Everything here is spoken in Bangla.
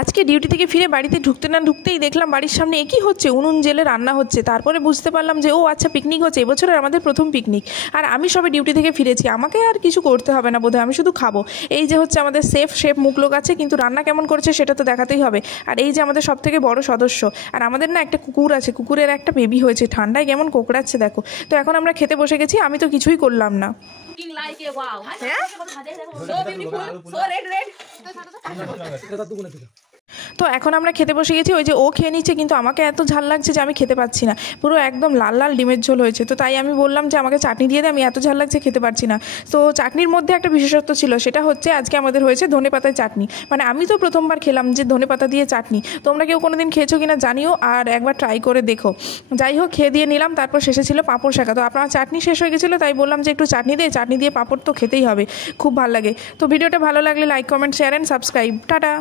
আজকে ডিউটি থেকে ফিরে বাড়িতে ঢুকতে না ঢুকতেই দেখলাম বাড়ির সামনে একই হচ্ছে, উনুন জেলে রান্না হচ্ছে। তারপরে বুঝতে পারলাম যে ও আচ্ছা পিকনিক হচ্ছে, এবছরের আমাদের প্রথম পিকনিক। আর আমি সবে ডিউটি থেকে ফিরেছি, আমাকে আর কিছু করতে হবে না বোধহয়, আমি শুধু খাবো। এই যে হচ্ছে আমাদের শেফ মুখলোক আছে, কিন্তু রান্না কেমন করছে সেটা তো দেখাতেই হবে। আর এই যে আমাদের সব থেকে বড় সদস্য, আর আমাদের না একটা কুকুর আছে, কুকুরের একটা বেবি হয়েছে, ঠান্ডায় কেমন কোকড়াচ্ছে দেখো। তো এখন আমরা খেতে বসে গেছি, আমি তো কিছুই করলাম না। Like it, wow. So beautiful, so red. তো এখন আমরা খেতে বসে গেছি, ওই যে ও খেয়ে নিচ্ছে, কিন্তু আমাকে এত ঝাল লাগছে যে আমি খেতে পাচ্ছি না, পুরো একদম লাল লাল ডিমের ঝোল হয়েছে। তো তাই আমি বললাম যে আমাকে চাটনি দিয়ে দে, আমি এত ঝাল লাগছে খেতে পারছি না। তো চাটনির মধ্যে একটা বিশেষত্ব ছিল, সেটা হচ্ছে আজকে আমাদের হয়েছে ধনেপাতার চাটনি। মানে আমি তো প্রথমবার খেলাম যে ধনেপাতা দিয়ে চাটনি, তোমরা কেউ কোনোদিন খেয়েছো কিনা জানিও, আর একবার ট্রাই করে দেখো। যাই হোক, খেয়ে দিয়ে নিলাম, তারপর শেষে ছিল পাঁপড় শাকা। তো আপনার চাটনি শেষ হয়ে গেছিলো, তাই বললাম যে একটু চাটনি দিয়ে পাঁপড় তো খেতেই হবে, খুব ভালো লাগে। তো ভিডিওটা ভালো লাগলে like, comment, share and subscribe. Tata.